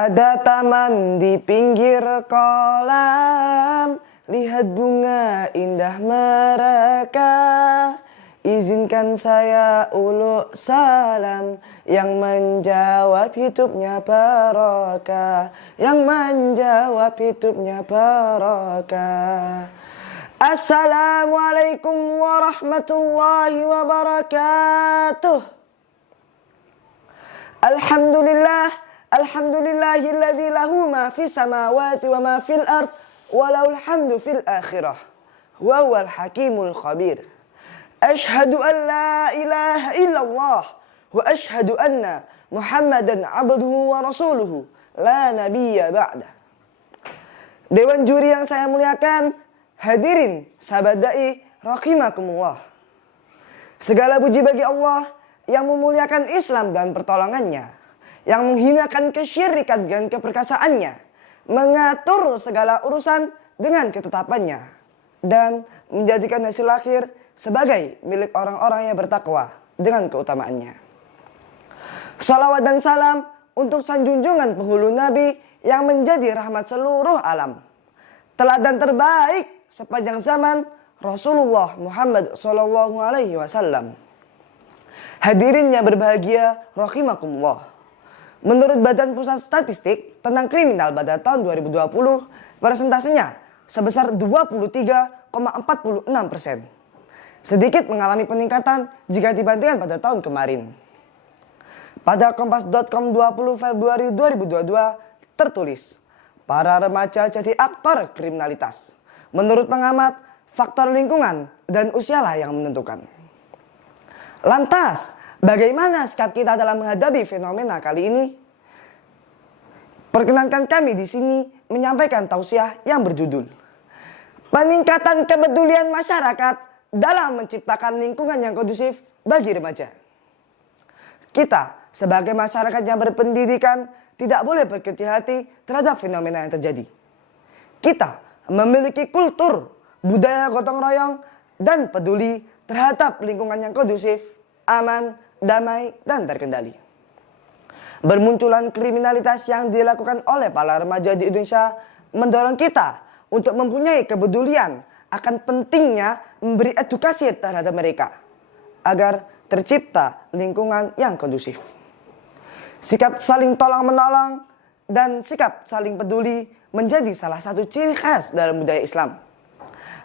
Ada taman di pinggir kolam, lihat bunga indah mereka. Izinkan saya uluk salam, yang menjawab hidupnya barokah, yang menjawab hidupnya barokah. Assalamualaikum warahmatullahi wabarakatuh. Alhamdulillahilladzi lahu ma fis samawati wa ma fil ard wa lahul hamdu fil akhirah wa huwal hakimul khabir. Asyhadu an la ilaha illallah wa asyhadu anna Muhammadan abduhu wa rasuluhu la nabiyya ba'da. Dewan juri yang saya muliakan, hadirin sahabat dai rahimakumullah. Segala puji bagi Allah yang memuliakan Islam dan pertolongannya, yang menghinakan kesyirikan dan keperkasaannya, mengatur segala urusan dengan ketetapannya, dan menjadikan hasil akhir sebagai milik orang-orang yang bertakwa dengan keutamaannya. Salawat dan salam untuk sang junjungan penghulu Nabi yang menjadi rahmat seluruh alam, teladan terbaik sepanjang zaman, Rasulullah Muhammad SAW. Hadirin yang berbahagia rahimakumullah. Menurut Badan Pusat Statistik tentang kriminal pada tahun 2020, persentasenya sebesar 23,46%. Sedikit mengalami peningkatan jika dibandingkan pada tahun kemarin. Pada kompas.com 20 Februari 2022 tertulis, para remaja jadi aktor kriminalitas. Menurut pengamat, faktor lingkungan dan usialah yang menentukan. Lantas, bagaimana sikap kita dalam menghadapi fenomena kali ini? Perkenankan kami di sini menyampaikan tausiah yang berjudul Peningkatan Kepedulian Masyarakat dalam Menciptakan Lingkungan yang Kondusif bagi Remaja. Kita sebagai masyarakat yang berpendidikan tidak boleh berkecil hati terhadap fenomena yang terjadi. Kita memiliki kultur, budaya gotong royong, dan peduli terhadap lingkungan yang kondusif, aman, damai, dan terkendali. Bermunculan kriminalitas yang dilakukan oleh para remaja di Indonesia mendorong kita untuk mempunyai kepedulian akan pentingnya memberi edukasi terhadap mereka agar tercipta lingkungan yang kondusif. Sikap saling tolong-menolong dan sikap saling peduli menjadi salah satu ciri khas dalam budaya Islam.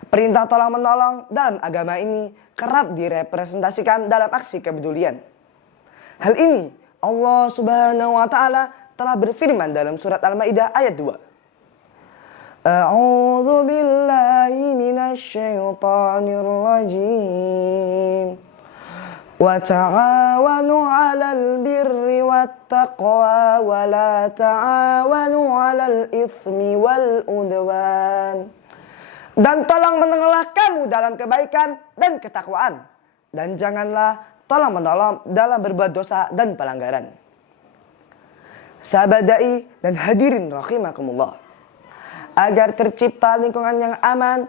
Perintah tolong-menolong dalam agama ini kerap direpresentasikan dalam aksi kepedulian. Hal ini Allah Subhanahu wa Ta'ala telah berfirman dalam surat Al-Maidah ayat 2. A'udzu billahi minasyaitonir rajim. Wa ta'awanu 'alal birri wattaqwa wa la ta'awanu 'alal itsmi wal udwan. Dan tolong menolonglah kamu dalam kebaikan dan ketakwaan, dan janganlah tolong menolong dalam berbuat dosa dan pelanggaran. Sahabat dai dan hadirin rahimakumullah, agar tercipta lingkungan yang aman,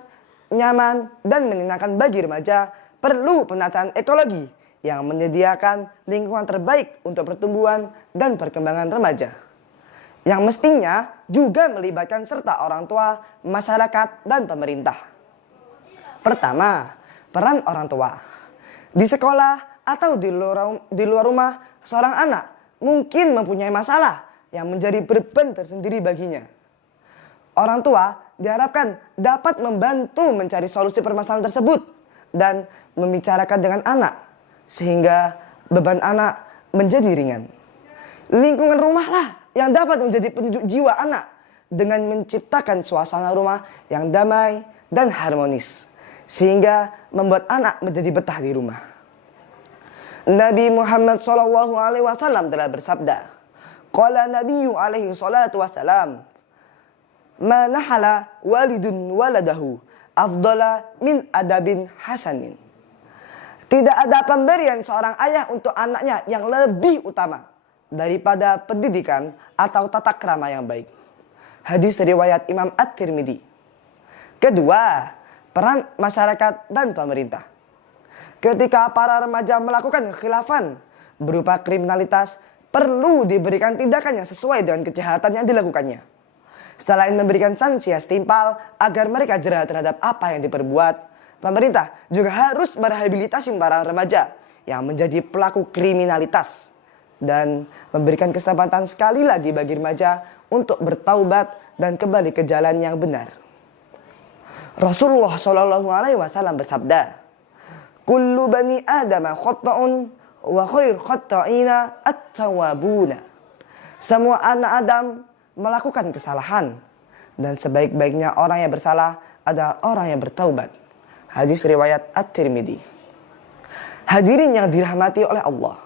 nyaman, dan menyenangkan bagi remaja, perlu penataan ekologi yang menyediakan lingkungan terbaik untuk pertumbuhan dan perkembangan remaja, yang mestinya juga melibatkan serta orang tua, masyarakat, dan pemerintah. Pertama, peran orang tua. Di sekolah atau di luar rumah, seorang anak mungkin mempunyai masalah yang menjadi beban tersendiri baginya. Orang tua diharapkan dapat membantu mencari solusi permasalahan tersebut dan membicarakan dengan anak, sehingga beban anak menjadi ringan. Lingkungan rumahlah yang dapat menjadi penunjuk jiwa anak dengan menciptakan suasana rumah yang damai dan harmonis, sehingga membuat anak menjadi betah di rumah. Nabi Muhammad SAW telah bersabda, qala Nabiyyu alaihi salatu wassalam, ma nahala walidun waladahu afdala min adabin hasanin. Tidak ada pemberian seorang ayah untuk anaknya yang lebih utama daripada pendidikan atau tata krama yang baik. Hadis riwayat Imam At-Tirmidzi. Kedua, peran masyarakat dan pemerintah. Ketika para remaja melakukan kekhilafan berupa kriminalitas, perlu diberikan tindakan yang sesuai dengan kejahatan yang dilakukannya. Selain memberikan sanksi yang setimpal agar mereka jera terhadap apa yang diperbuat, pemerintah juga harus merehabilitasi para remaja yang menjadi pelaku kriminalitas dan memberikan kesempatan sekali lagi bagi remaja untuk bertaubat dan kembali ke jalan yang benar. Rasulullah Shallallahu Alaihi Wasallam bersabda, "Kullu bani Adam khata'un wa khair khata'ina at-tawwabuna." Semua anak Adam melakukan kesalahan dan sebaik-baiknya orang yang bersalah adalah orang yang bertaubat. Hadis riwayat At-Tirmidzi. Hadirin yang dirahmati oleh Allah,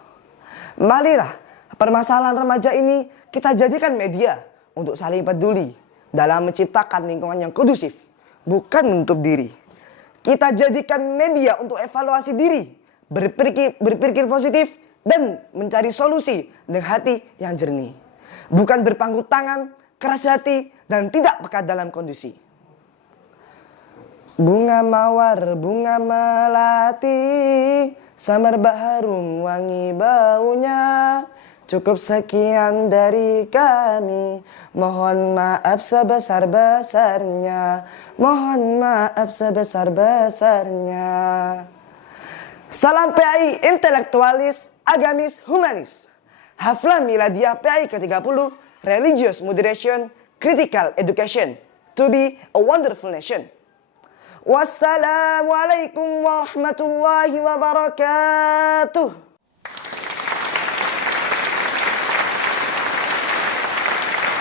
marilah permasalahan remaja ini kita jadikan media untuk saling peduli dalam menciptakan lingkungan yang kondusif, bukan menutup diri. Kita jadikan media untuk evaluasi diri, berpikir positif, dan mencari solusi dengan hati yang jernih. Bukan berpangku tangan, keras hati, dan tidak peka dalam kondisi. Bunga mawar, bunga melati, samar harum wangi baunya. Cukup sekian dari kami, mohon maaf sebesar-besarnya. Mohon maaf sebesar-besarnya. Salam PAI intelektualis, agamis, humanis. Haflah Miladiah PAI ke-30, Religious Moderation, Critical Education, to be a wonderful nation. Wassalamualaikum warahmatullahi wabarakatuh.